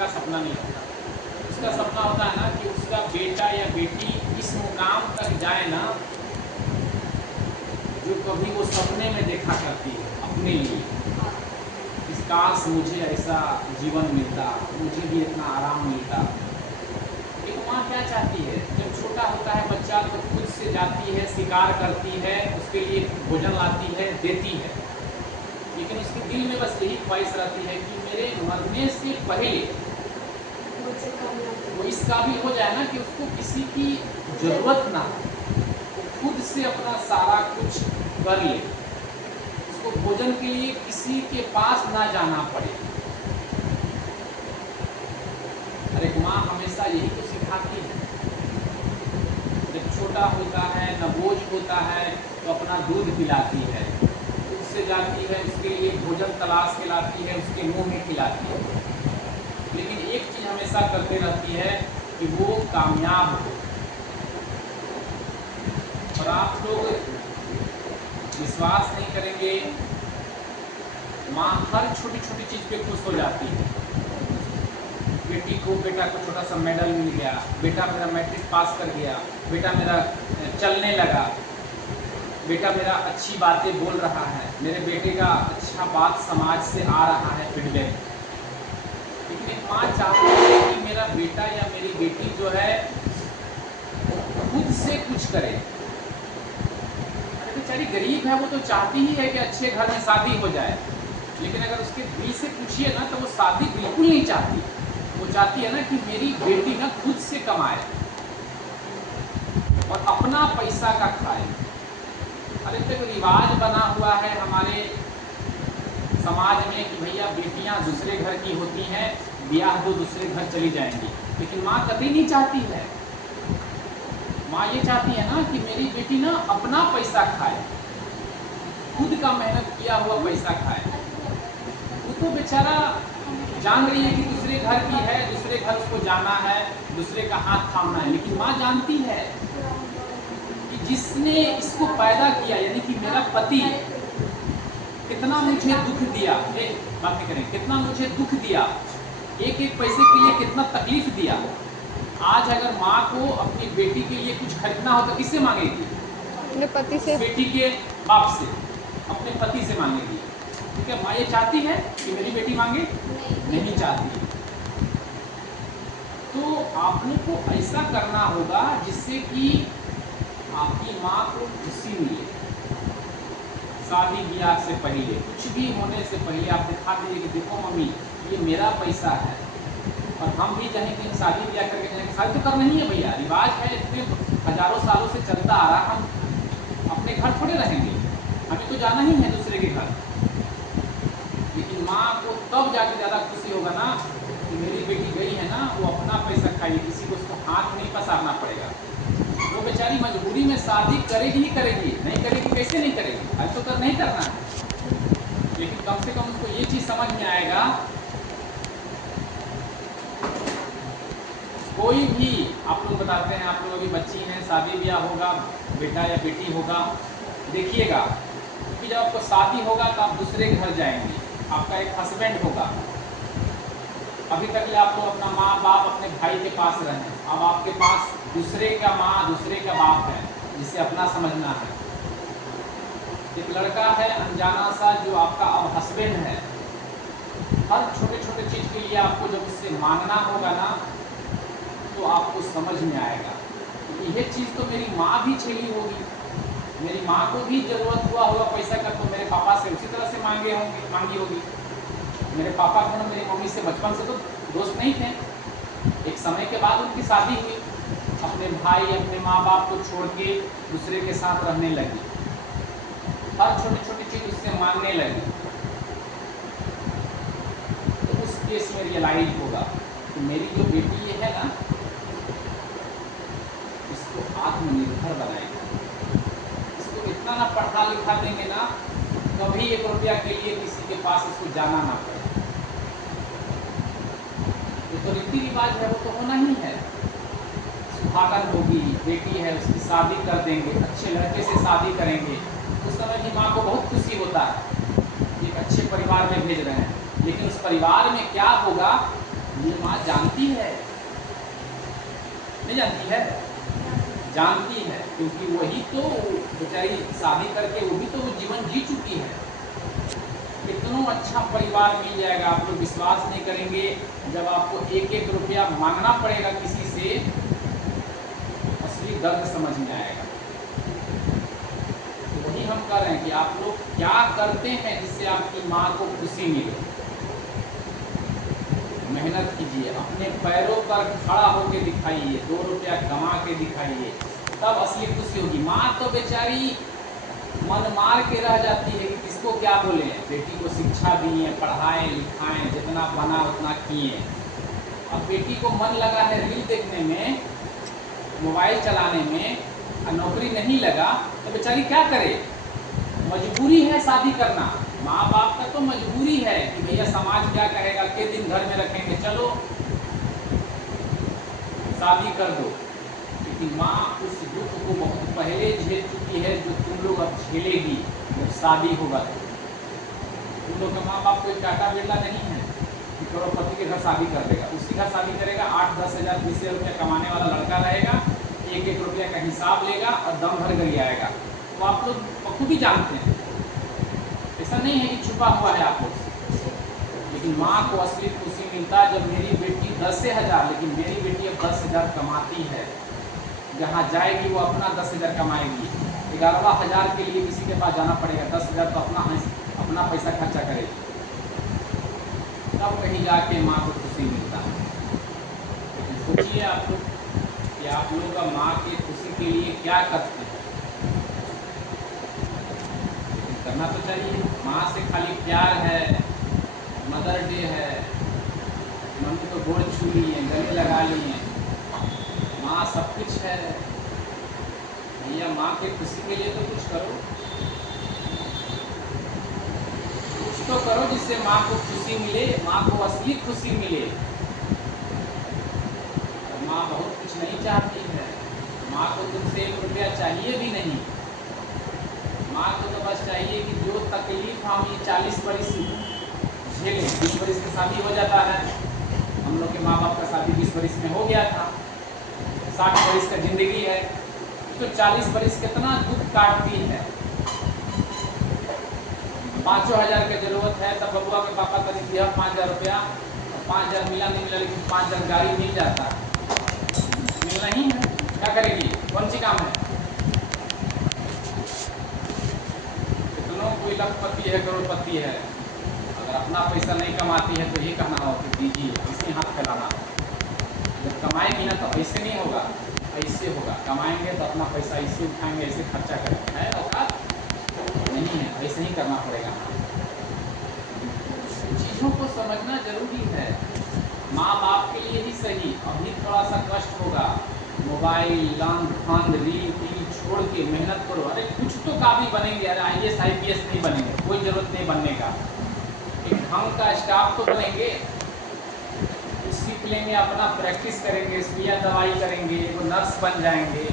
का सपना नहीं होता। उसका सपना होता है ना कि उसका बेटा या बेटी इस मुकाम तक जाए ना जो कभी वो सपने में देखा करती है अपने लिए। इस काश मुझे ऐसा जीवन मिलता, मुझे भी इतना आराम मिलता। एक माँ क्या चाहती है, जब छोटा होता है बच्चा तो खुद से जाती है, शिकार करती है, उसके लिए भोजन लाती है, देती है, लेकिन उसके दिल में बस यही ख्वाहिश रहती है कि मेरे मरने से पहले वो इस काबिल हो जाए ना कि उसको किसी की जरूरत ना हो, वो खुद से अपना सारा कुछ कर ले, उसको भोजन के लिए किसी के पास ना जाना पड़े। अरे माँ हमेशा यही तो सिखाती है। जब छोटा होता है, नवोज होता है, तो अपना दूध पिलाती है, उससे जाती है, उसके लिए भोजन तलाश के लाती है, उसके मुंह में खिलाती है, लेकिन एक चीज़ हमेशा करते रहती है कि वो कामयाब हो। और आप लोग विश्वास नहीं करेंगे, माँ हर छोटी छोटी चीज़ पे खुश हो जाती है। बेटा को छोटा सा मेडल मिल गया, बेटा मेरा मैट्रिक पास कर गया, बेटा मेरा चलने लगा, बेटा मेरा अच्छी बातें बोल रहा है, मेरे बेटे का अच्छा बात समाज से आ रहा है फीडबैक। लेकिन एक माँ चाहती है कि मेरा बेटा या मेरी बेटी जो है खुद से कुछ करे। अरे बेचारी गरीब है, वो तो चाहती ही है कि अच्छे घर में शादी हो जाए, लेकिन अगर उसके दिल से पूछिए ना तो वो शादी बिल्कुल नहीं चाहती। वो चाहती है ना कि मेरी बेटी ना खुद से कमाए और अपना पैसा का खाए। अरे तो रिवाज बना हुआ है हमारे समाज में कि भैया बेटियां दूसरे घर की होती हैं, ब्याह दो दूसरे घर चली जाएंगी, लेकिन माँ कभी नहीं चाहती है। माँ ये चाहती है ना कि मेरी बेटी ना अपना पैसा खाए, खुद का मेहनत किया हुआ पैसा खाए। वो तो बेचारा जान रही है कि दूसरे घर की है, दूसरे घर उसको जाना है, दूसरे का हाथ थामना है, लेकिन माँ जानती है कि जिसने इसको पैदा किया यानी कि मेरा पति कितना मुझे दुख दिया, बात नहीं करें, कितना मुझे दुख दिया, एक एक पैसे के लिए कितना तकलीफ दिया। आज अगर माँ को अपनी बेटी के लिए कुछ खरीदना हो तो किससे मांगेगी? अपने पति से। बेटी के बाप से, अपने पति से मांगेगी। ठीक है, माँ ये चाहती है कि मेरी बेटी मांगे? नहीं चाहती। तो आप लोग को ऐसा करना होगा जिससे कि आपकी माँ को खुशी मिले। शादी ब्याह से पहले, कुछ भी होने से पहले आप दिखा दीजिए कि देखो मम्मी ये मेरा पैसा है, और हम भी चाहें कि शादी ब्याह करके जाएंगे। शादी तो करना ही है भैया, रिवाज है, इतने हजारों सालों से चलता आ रहा। हम अपने घर थोड़े रहेंगे, हमें तो जाना ही है दूसरे के घर। लेकिन माँ को तब जाके ज़्यादा खुशी होगा ना कि मेरी बेटी गई है ना, वो अपना पैसा खाएगी, किसी को उसको हाथ नहीं पसारना पड़ेगा। वो बेचारी मजबूरी में शादी करेगी ही करेगी, नहीं करेगी कैसे नहीं करेगी, आज तो नहीं करना है, लेकिन कम से कम उसको ये चीज़ समझ में आएगा। कोई भी आप लोग बताते हैं, आप लोग अभी बच्ची हैं, शादी ब्याह होगा, बेटा या बेटी होगा, देखिएगा कि जब आपको शादी होगा तो आप दूसरे घर जाएंगे, आपका एक हस्बैंड होगा। अभी तक आप लोग अपना माँ बाप अपने भाई के पास रहें, अब आपके पास दूसरे का माँ दूसरे का बाप है, जिसे अपना समझना है। एक लड़का है अनजाना सा जो आपका अब हस्बैंड है, हर छोटे छोटे चीज़ के लिए आपको जब उससे मांगना होगा ना तो आपको समझ में आएगा कि यह चीज़ तो मेरी माँ भी झेली होगी, मेरी माँ को भी जरूरत हुआ होगा पैसा का, तो मेरे पापा से उसी तरह से मांगी होगी। मेरे पापा को ना मेरी मम्मी से बचपन से तो दोस्त नहीं थे, एक समय के बाद उनकी शादी हुई, अपने भाई अपने माँ बाप को छोड़ के दूसरे के साथ रहने लगी, हर छोटी छोटी चीज़ उससे मांगने लगी। तो उस केस में रियलाइज होगा कि मेरी जो बेटी ये है ना, इसको आत्मनिर्भर बनाएगा, इसको इतना ना पढ़ा लिखा देंगे ना कभी 1 रुपया के लिए किसी के पास इसको जाना ना पड़े। तो रीति रिवाज है, वो तो होना ही है। सुहागन होगी, बेटी है, उसकी शादी कर देंगे, अच्छे लड़के से शादी करेंगे, उस समय की माँ को बहुत खुशी होता है, एक अच्छे परिवार में भेज रहे हैं। लेकिन उस परिवार में क्या होगा, ये माँ जानती है, नहीं जानती है? जानती है, क्योंकि वही तो बेचारी शादी करके वो भी तो वो जीवन जी चुकी है। कितना अच्छा परिवार मिल जाएगा, आप लोग विश्वास नहीं करेंगे। जब आपको एक एक रुपया मांगना पड़ेगा किसी से, असली दर्द समझ में आएगा। तो वही हम कह रहे हैं कि आप लोग क्या करते हैं जिससे आपकी माँ को खुशी मिले। मेहनत कीजिए, अपने पैरों पर खड़ा होकर दिखाइए, 2 रुपया कमा के दिखाइए, तब असली खुशी होगी। माँ तो बेचारी मन मार के रह जाती है कि किसको क्या बोले। बेटी को शिक्षा दिए, पढ़ाएं लिखाएं, जितना बना उतना किए। अब बेटी को मन लगा है रील देखने में, मोबाइल चलाने में, और नौकरी नहीं लगा तो बेचारी क्या करे? मजबूरी है शादी करना। माँ बाप का तो मजबूरी है कि भैया समाज क्या कहेगा, के दिन घर में रखेंगे, चलो शादी कर दो। लेकिन माँ उस दुख को बहुत पहले झेल चुकी है जो तुम लोग अब झेलेगी जब शादी होगा। तो तुम लोग का माँ बाप कोई टाटा बिरला नहीं है कि करोड़पति के घर शादी कर देगा। उसी घर शादी करेगा, 8-10 हज़ार 20 हज़ार रुपया कमाने वाला लड़का रहेगा, एक एक रुपया का हिसाब लेगा और दम भर कर आएगा। तो आप लोग बखूबी जानते हैं, ऐसा नहीं है कि छुपा हुआ है आप लोग से। लेकिन माँ को असली खुशी मिलता है जब मेरी बेटी 10 हज़ार, लेकिन मेरी बेटी अब 10 हज़ार कमाती है, जहाँ जाएगी वो अपना 10 हज़ार कमाएगी। 11वां हज़ार के लिए किसी के पास जाना पड़ेगा, 10 हज़ार तो अपना पैसा खर्चा करेगी, तब कहीं जाके माँ को खुशी मिलता है। लेकिन सोचिए आप लोग कि आप लोग का माँ की खुशी के लिए क्या करते हैं। लेकिन करना तो चाहिए। माँ से खाली प्यार है, मदर डे है, मम्मी को गोड़ छू लिए, गले लगा लिए, माँ सब कुछ है। भैया माँ की खुशी के लिए तो कुछ करो, कुछ तो करो जिससे माँ को खुशी मिले, माँ को असली खुशी मिले। माँ बहुत कुछ नहीं चाहती है, माँ को तुमसे 1 रुपया चाहिए भी नहीं। माँ को तो बस चाहिए कि जो तकलीफ हम ये 40 बरिस झेलें, 20 बरिस की शादी हो जाता है, हम लोग के माँ बाप का शादी 20 बरिस में हो गया था, 60 बरिस का ज़िंदगी है, तो 40 बरिस कितना दुख काटती है। 5 हज़ार की जरूरत है तब बबुआ के पापा करीब दिया 5,000 रुपया, और 5,000 मिला नहीं मिला, लेकिन 5,000 गाड़ी मिल जाता है, मिलना ही है, क्या करेगी, कौन सी काम है। कितनों कोई लखपति है, करोड़पति है, अगर अपना पैसा नहीं कमाती है तो ये कहना हो कि दीजिए, इसी हाथ फैलाना हो। जब कमाएगी ना तो ऐसे नहीं होगा, ऐसे होगा। कमाएंगे तो अपना पैसा ऐसे उठाएंगे, ऐसे खर्चा करेंगे, है औकात नहीं है, ऐसे ही करना पड़ेगा। चीज़ों को समझना जरूरी है। माँ बाप के लिए ही सही, अभी थोड़ा सा कष्ट होगा, मोबाइल लंग फंद रील टीवी छोड़ के मेहनत करो। अरे कुछ तो काबिल बनेंगे, अरे IAS IPS नहीं बनेंगे, कोई ज़रूरत नहीं बनने का, एक ढंग का स्टाफ तो बनेंगे, सीख लेंगे, अपना प्रैक्टिस करेंगे, सुइया दवाई करेंगे, वो नर्स बन जाएंगे,